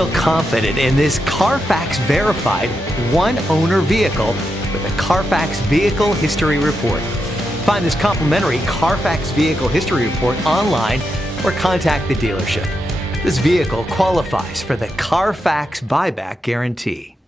Feel confident in this Carfax verified one-owner vehicle with a Carfax Vehicle History Report. Find this complimentary Carfax Vehicle History Report online or contact the dealership. This vehicle qualifies for the Carfax Buyback Guarantee.